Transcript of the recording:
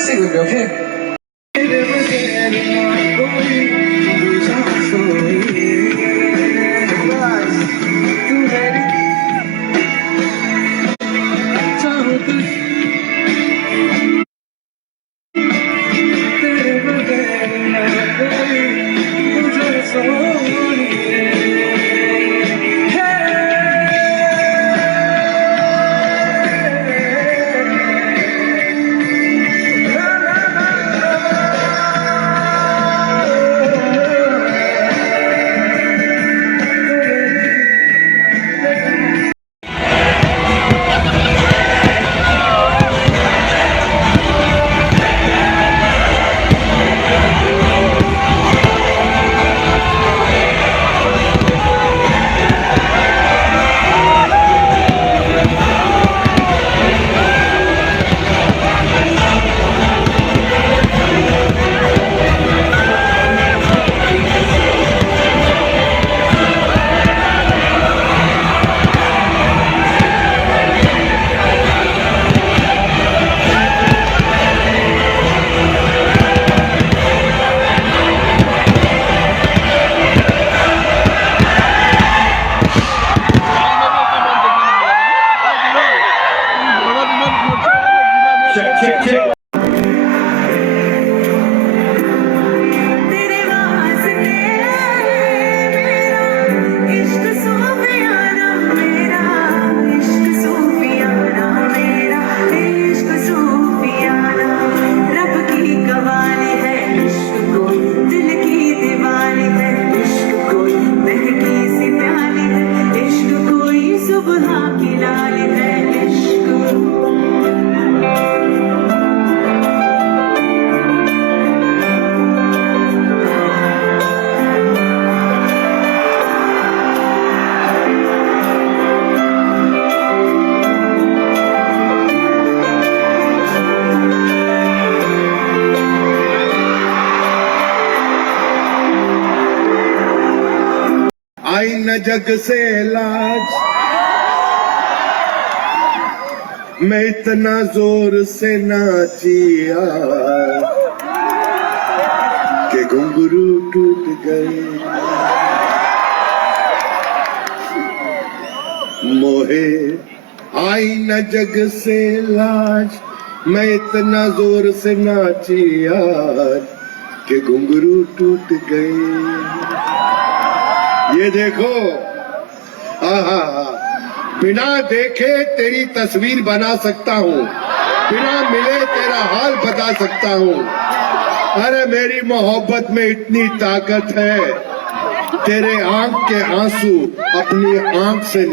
Sing with me, okay? Check. आई न जग से लाज, मैं इतना जोर से नाचिया कि घुंघरू टूट गए। मोहे आई न जग से लाज, मैं इतना जोर से नाचिया कि घुंघरू टूट गए। ये देखो, आहा, बिना देखे तेरी तस्वीर बना सकता हूँ, बिना मिले तेरा हाल बता सकता हूँ। अरे मेरी मोहब्बत में इतनी ताकत है, तेरे आंख के आंसू अपनी आंख से